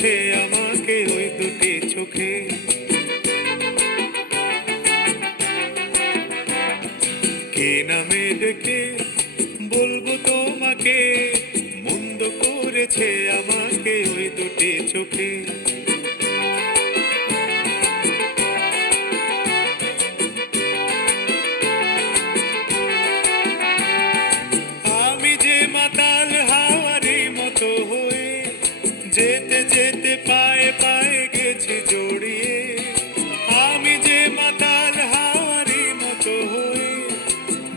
করেছে আমাকে ওই দুটি চোখে। কি নামে ডেকে বলবো তোমাকে, মন্দ করেছে আমাকে ওই দুটি চোখে। আমি যে মাতাল হাওয়ারি মতো হয়ে যেতে যেতে পায়ে পায়ে গেছি জড়িয়ে। আমি যে মাতাল হাওয়ারি মতো হয়ে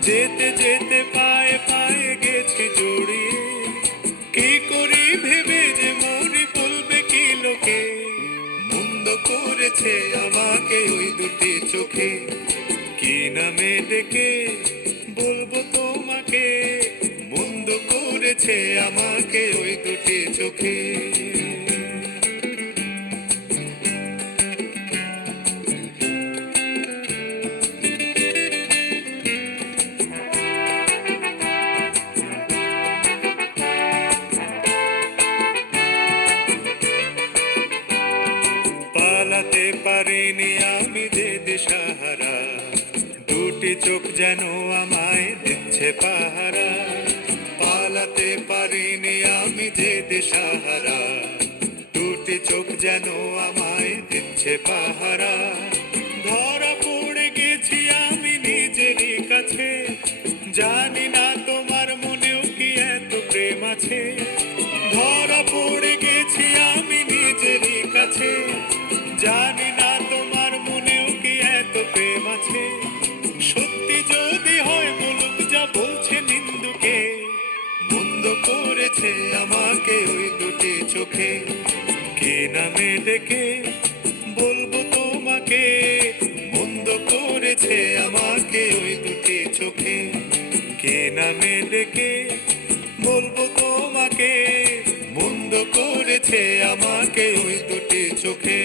যেতে যেতে পায়ে পায়ে গেছি জড়িয়ে। কি করি ভেবে যে মরি বলবে কি লোকে, মন্দ করেছে আমাকে ওই দুটি চোখে। কি নামে ডেকে বলবো তোমাকে, মন্দ করেছে আমাকে ওই দুটি চোখে। পালাতে পারিনি আমি যে দিশাহারা, দুটি চোখ যেন আমায় দিচ্ছে পাহারা। পালাতে পারিনি আমি যে দিশাহারা, দুটি চোখ যেন আমায় দিচ্ছে পাহারা। ধরা পড়ে গেছি আমি নিজেরই কাছে, জানি না তোমার মনেও কি এত প্রেম আছে। ধরা পড়ে গেছি আমি নিজেরই কাছে, জানি না তোমার মনেও কি এত প্রেম আছে। সত্যি যদি হয় বলুক যা বলছে নিন্দুকে, মন্দ করেছে আমাকে ওই দুটি চোখে। কি নামে ডেকে বলবো তোমাকে, মন্দ করেছে আমাকে ওই দুটি চোখে। কি নামে ডেকে বলবো তোমাকে, মন্দ করেছে আমাকে ওই দুটি চোখে।